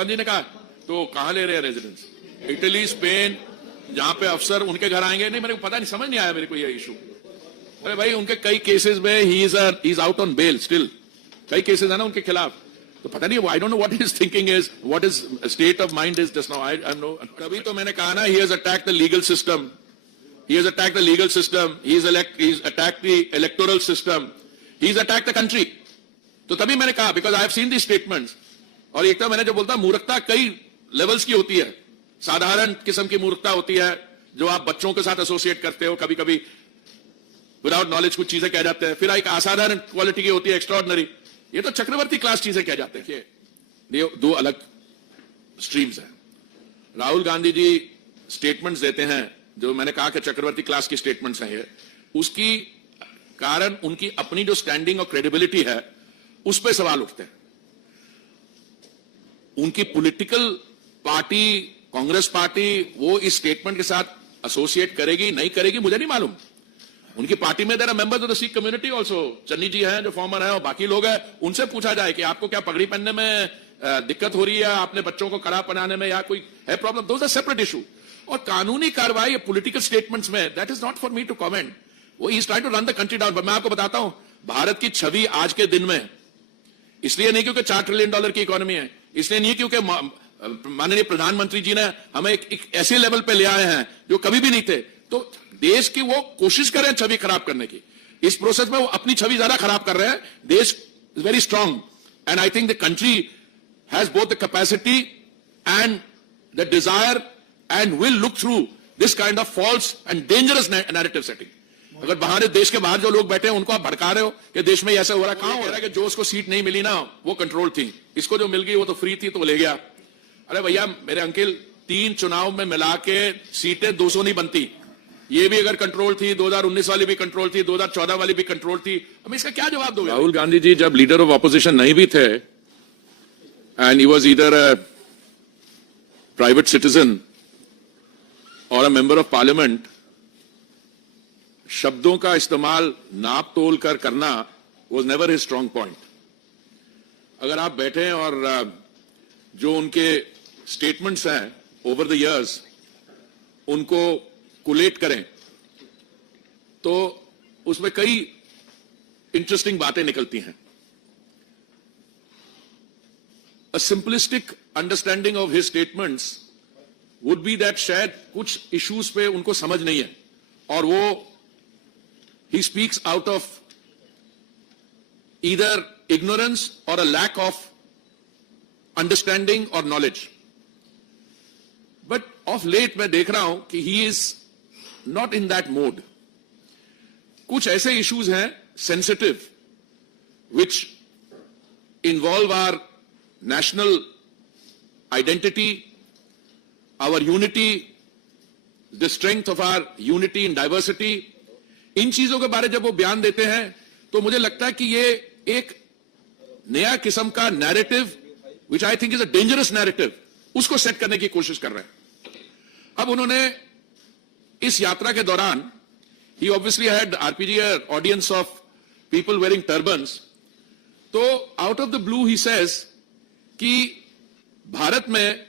गांधी ने कहा तो कहां ले रहे हैं रेजिडेंस? इटली, स्पेन, जहां पे अफसर उनके घर आएंगे? नहीं, मेरे को पता नहीं, समझ नहीं आया मेरे को ये इशू। अरे भाई, उनके कई केसेस में he is out on bail still, कई केसेस है ना उनके खिलाफ। तो पता नहीं, I don't know what his thinking is, what is state of mind is just now, I know. कभी तो मैंने कहा ना, he has attacked the legal system, he has attacked the legal system, he's attacked the electoral system, he's attacked the country. तो तभी मैंने कहा, because I have seen these statements, और एक तो मैंने जो बोलता, मूर्खता कई लेवल्स की होती है। साधारण किस्म की मूर्खता होती है जो आप बच्चों के साथ एसोसिएट करते हो, कभी कभी विदाउट नॉलेज कुछ चीजें कह जाते हैं। फिर एक असाधारण क्वालिटी की होती है, एक्स्ट्राऑर्डिनरी, ये तो चक्रवर्ती क्लास चीजें कह जाते हैं। ये दो अलग स्ट्रीम्स हैं। राहुल गांधी जी स्टेटमेंट्स देते हैं, जो मैंने कहा कि चक्रवर्ती क्लास की स्टेटमेंट्स हैं ये, उसकी कारण उनकी अपनी जो स्टैंडिंग और क्रेडिबिलिटी है उस पर सवाल उठते हैं। उनकी पॉलिटिकल पार्टी, कांग्रेस पार्टी, वो इस स्टेटमेंट के साथ एसोसिएट करेगी नहीं करेगी मुझे नहीं मालूम। उनकी पार्टी में there are members of the Sikh community also, Channi ji हैं जो फॉर्मर है, और बाकी लोग हैं, उनसे पूछा जाए कि आपको क्या पगड़ी पहनने में दिक्कत हो रही है, आपने बच्चों को कड़ा बनाने में, या कोई है problem, those are separate issue. और कानूनी कार्रवाई पॉलिटिकल स्टेटमेंट्स में, that is not for me to comment. वो he is trying to run the country down. मैं आपको बताता हूं, भारत की छवि आज के दिन में, इसलिए नहीं क्योंकि $4 ट्रिलियन की इकोनॉमी है, इसलिए नहीं क्योंकि माननीय प्रधानमंत्री जी ने हमें एक ऐसे लेवल पे ले आए हैं जो कभी भी नहीं थे। तो देश की वो कोशिश कर रहे हैं छवि खराब करने की, इस प्रोसेस में वो अपनी छवि ज्यादा खराब कर रहे हैं। देश is very strong and I think the country has both the capacity and the desire and will look through this kind of false and dangerous narrative setting. अगर बाहर देश के बाहर जो लोग बैठे हैं उनको आप भड़का रहे हो कि देश में ऐसा हो रहा है, कहां हो रहा है कि जो उसको सीट नहीं मिली ना वो कंट्रोल थी, इसको जो मिल गई वो तो फ्री थी तो ले गया। अरे भैया मेरे अंकल, 3 चुनाव में मिला के सीटें 200 नहीं बनती। ये भी अगर कंट्रोल थी, 2019 वाली भी कंट्रोल थी, 2014 वाली भी कंट्रोल थी, हम इसका क्या जवाब दोगे? राहुल गांधी जी जब लीडर ऑफ ऑपोजिशन नहीं भी थे, and he was either a private citizen और अ मेंबर ऑफ पार्लियामेंट, शब्दों का इस्तेमाल नाप तोल कर करना was never his strong point. अगर आप बैठे और जो उनके स्टेटमेंट्स हैं ओवर द इयर्स उनको कोलेट करें तो उसमें कई इंटरेस्टिंग बातें निकलती हैं। A simplistic understanding of his statements would be that शायद कुछ इश्यूज पे उनको समझ नहीं है, और वो he speaks out of either ignorance or a lack of understanding or knowledge. But of late मैं देख रहा हूं कि he is not in that mode. कुछ ऐसे इश्यूज हैं sensitive which involve our national identity, our unity, the strength of our unity in diversity. इन चीजों के बारे जब वो बयान देते हैं तो मुझे लगता है कि ये एक नया किस्म का narrative, which I think is a dangerous narrative, उसको सेट करने की कोशिश कर रहे हैं। अब उन्होंने इस यात्रा के दौरान, he obviously had RPG audience of people wearing turbans, तो out of the blue he says कि भारत में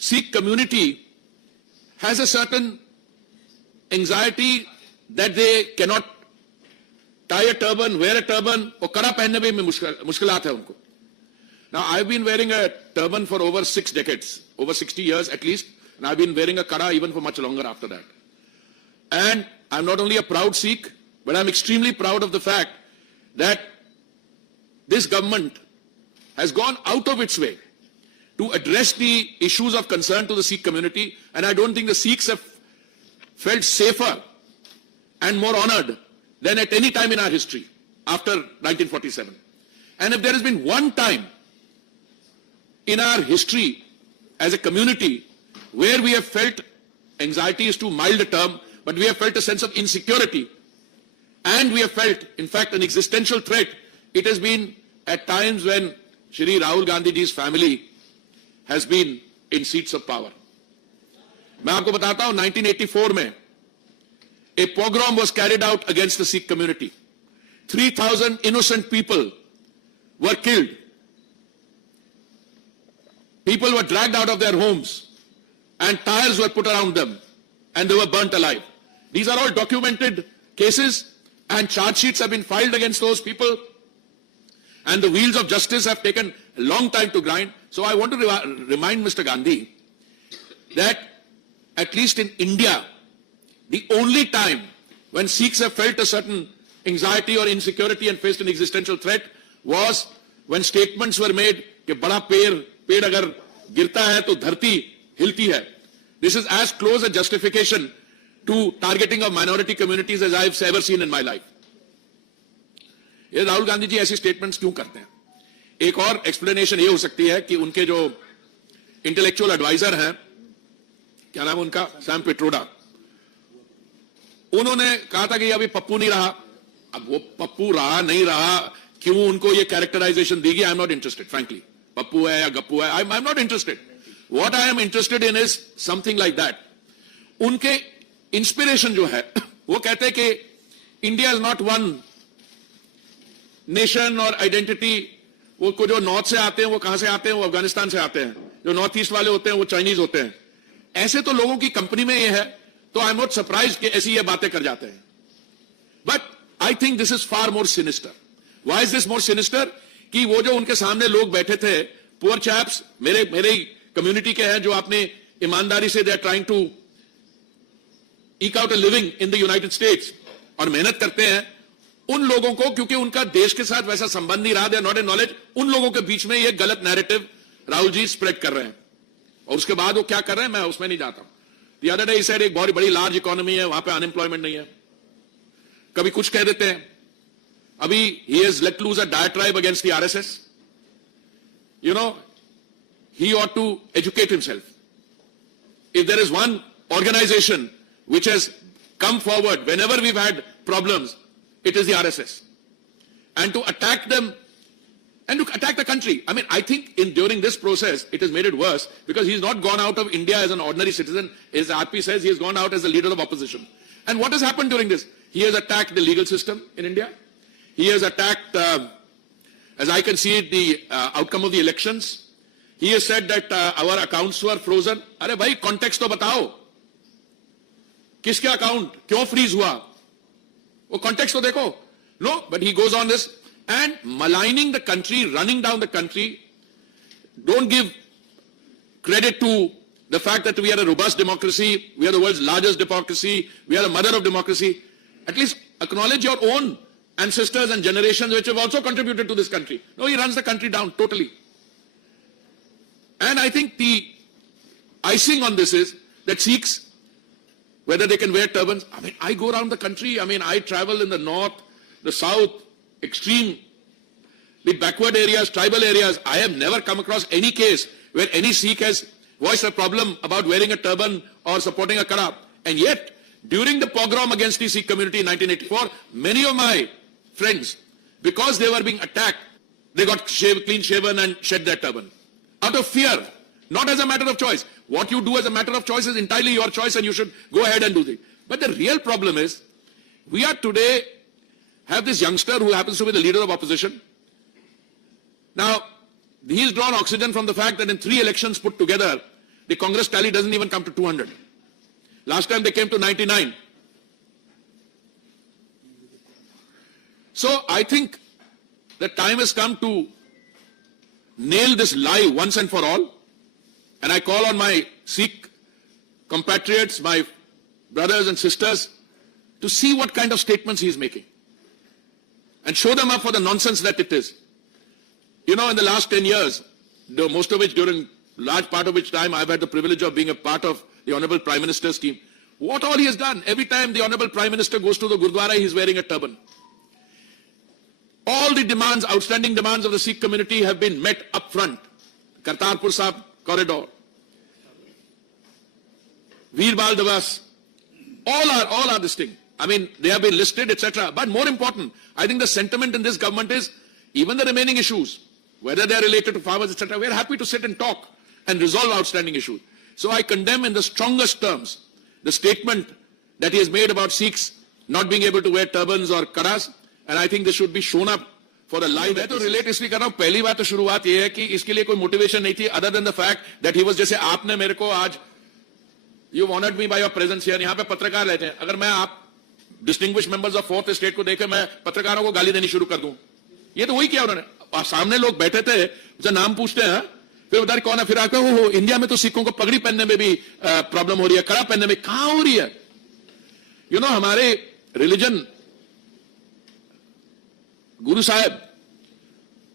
Sikh community has a certain anxiety that they cannot tie a turban, wear a turban, और कड़ा पहनने में मुश्किलात है उनको। Now I've been wearing a turban for over 6 decades, over 60 years at least, and I've been wearing a kara even for much longer after that. And I'm not only a proud Sikh, but I'm extremely proud of the fact that this government has gone out of its way to address the issues of concern to the Sikh community, and I don't think the Sikhs have felt safer and more honored than at any time in our history after 1947. And if there has been one time in our history as a community where we have felt, anxiety is too mild a term, but we have felt a sense of insecurity, and we have felt, in fact, an existential threat, it has been at times when Shri Rahul Gandhi ji's family has been in seats of power. मैं आपको बताता हूं 1984 में a pogrom was carried out against the Sikh community. 3,000 innocent people were killed. People were dragged out of their homes and tires were put around them and they were burnt alive. These are all documented cases and charge sheets have been filed against those people and the wheels of justice have taken a long time to grind. So I want to remind Mr. Gandhi that at least in India, the only time when Sikhs have felt a certain anxiety or insecurity and faced an existential threat was when statements were made कि बड़ा पेड़ अगर गिरता है तो धरती हिलती है. This is as close a justification to targeting of minority communities as I've ever seen in my life. ये राहुल गांधी जी ऐसी स्टेटमेंट्स क्यों करते हैं? एक और एक्सप्लेनेशन ये हो सकती है कि उनके जो इंटेलेक्चुअल एडवाइजर हैं, क्या नाम उनका, सैम पिट्रोडा, उन्होंने कहा था कि अभी पप्पू नहीं रहा. अब वो पप्पू रहा नहीं रहा, क्यों उनको ये कैरेक्टराइजेशन दी गई, I am not interested frankly. Pappu है या गप्पू है, I am not interested. What I am interested in is something like that. उनके इंस्पिरेशन जो है वो कहते हैं कि India is not one nation और आइडेंटिटी. वो को जो नॉर्थ से आते हैं वो कहां से आते हैं, वो अफगानिस्तान से आते हैं. जो नॉर्थ ईस्ट वाले होते हैं वो चाइनीज होते हैं. ऐसे तो लोगों की कंपनी में ये है, तो आई एम नॉट सरप्राइज कि ऐसी ये बातें कर जाते हैं. But I think this is far more sinister. Why is this more sinister? कि वो जो उनके सामने लोग बैठे थे, पुअर चैप्स, मेरे कम्युनिटी के हैं जो आपने ईमानदारी से they are trying to eke out a living in the United States और मेहनत करते हैं, उन लोगों को, क्योंकि उनका देश के साथ वैसा संबंध नहीं रहा, they are not in knowledge, उन लोगों के बीच में ये गलत नैरेटिव राहुल जी स्प्रेड कर रहे हैं. और उसके बाद वो क्या कर रहे हैं मैं उसमें नहीं जाता. The other day he said एक बहुत बड़ी लार्ज इकोनॉमी है, वहां पे अनएम्प्लॉयमेंट नहीं है. कभी कुछ कह देते हैं. अभी he has let loose a diatribe against the RSS. You know, he ought to educate himself. If there is one organization which has come forward whenever we've had problems, it is the RSS. And to attack them and to attack the country. I mean, I think during this process, it has made it worse because he's not gone out of India as an ordinary citizen. As RP says, he has gone out as a leader of opposition. And what has happened during this? He has attacked the legal system in India. He has attacked, as I can see it, the outcome of the elections. He has said that our accounts were frozen. अरे भाई, context तो बताओ. किसके account क्यों freeze हुआ? वो context तो देखो. No, but he goes on this and maligning the country, running down the country. Don't give credit to the fact that we are a robust democracy. We are the world's largest democracy. We are the mother of democracy. At least acknowledge your own ancestors and generations which have also contributed to this country. No, he runs the country down totally. And I think the icing on this is that Sikhs, whether they can wear turbans. I mean, I go around the country. I mean, I travel in the north, the south, extreme, the backward areas, tribal areas. I have never come across any case where any Sikh has voiced a problem about wearing a turban or supporting a kara. And yet, during the pogrom against the Sikh community in 1984, many of my friends, because they were being attacked, they got clean shaven and shed their turban. Out of fear, not as a matter of choice. What you do as a matter of choice is entirely your choice and you should go ahead and do it. But the real problem is, we are today have this youngster who happens to be the leader of opposition. Now, he's drawn oxygen from the fact that in 3 elections put together, the Congress tally doesn't even come to 200. Last time they came to 99. So I think the time has come to nail this lie once and for all. And I call on my Sikh compatriots, my brothers and sisters, to see what kind of statements he is making. And show them up for the nonsense that it is. You know, in the last 10 years, most of which during large part of which time I've had the privilege of being a part of the Honorable Prime Minister's team. What all he has done, every time the Honorable Prime Minister goes to the Gurdwara, he's wearing a turban. All the demands, outstanding demands of the Sikh community have been met up front. Kartarpur Sahib corridor, Veer Bal Divas, all are this thing. I mean, they have been listed, etc. But more important, I think the sentiment in this government is, even the remaining issues, whether they are related to farmers, etc., we are happy to sit and talk and resolve outstanding issues. So I condemn in the strongest terms the statement that he has made about Sikhs not being able to wear turbans or karas, and I think this should be shown up for a live. मैं तो relate इसलिए कर रहा हूं, पहली बात तो शुरुआत ये है कि इसके लिए कोई मोटिवेशन नहीं थी other than the fact that he was, जैसे आपने मेरे को आज you honoured me by your presence here, यहां पे पत्रकार रहते हैं, अगर मैं आप distinguish members of fourth state को देखे मैं पत्रकारों को गाली देनी शुरू कर दूं, ये तो वही किया उन्होंने। सामने लोग बैठे थे, उनसे नाम पूछते हैं, फिर बता कौन है, फिर आकर हो इंडिया में तो सिखों को पगड़ी पहनने में भी प्रॉब्लम हो रही है, कड़ा पहनने में कहां हो रही है? यू नो हमारे रिलीजन, गुरु साहब,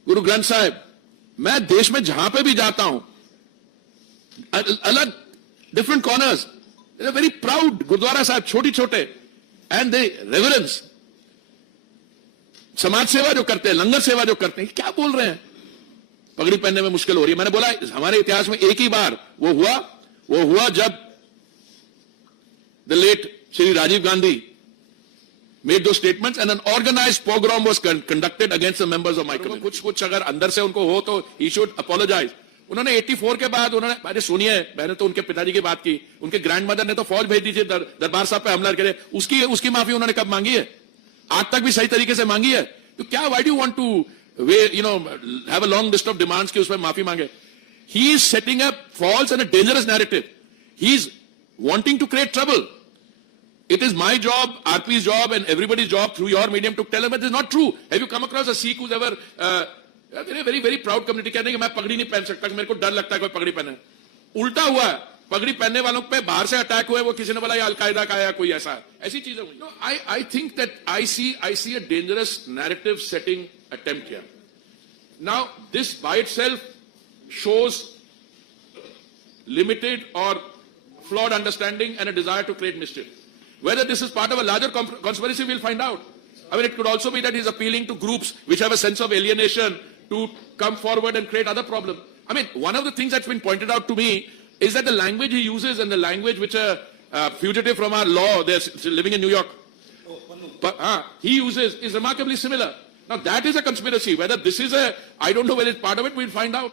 गुरु ग्रंथ साहब, मैं देश में जहां पे भी जाता हूं, अलग different corners, very proud gurdwara Sahib, छोटी छोटे, एंड दे रेवरेंस, समाज सेवा जो करते हैं, लंगर सेवा जो करते हैं, क्या बोल रहे हैं पगड़ी पहनने में मुश्किल हो रही है? मैंने बोला हमारे इतिहास में एक ही बार वो हुआ जब the late Shri Rajiv Gandhi made those statements and an organized pogrom was conducted against the members of my community. कुछ अगर अंदर से उनको हो तो he should apologize. उन्होंने 84 के बाद उन्होंने, अरे सुनिए, मैंने तो उनके पिताजी की बात की, उनके ग्रैंडमदर ने तो फौज भेज दी थी दरबार साहब पे हमला करे, उसकी माफी उन्होंने कब मांगी है? आज तक भी सही तरीके से मांगी है? तो क्या why do you want to have a long list of demands कि उसमें माफी मांगे? He is setting a false and a dangerous narrative. He is wanting to create trouble. It is my job, RP's job, and everybody's job through your medium to tell them that it's not true. Have you come across a Sikh who's ever, very, very proud community कहते हैं कि मैं पगड़ी नहीं पहन सकता, मेरे को डर लगता है कोई पगड़ी पहने? उल्टा हुआ है, पगड़ी पहनने वालों पे बाहर से अटैक हुए, वो किसी ने बोला ये अलकायदा का है या कोई ऐसी चीजें हुई. No, I think that I see a dangerous narrative setting attempt here. Now, this by itself shows limited or flawed understanding and a desire to create mischief. Whether this is part of a larger conspiracy, we'll find out. I mean, it could also be that he's appealing to groups which have a sense of alienation to come forward and create other problems. I mean, one of the things that's been pointed out to me is that the language he uses and the language which a fugitive from our law, they're living in New York, he uses is remarkably similar. Now, that is a conspiracy. Whether this is I don't know whether it's part of it, we'll find out.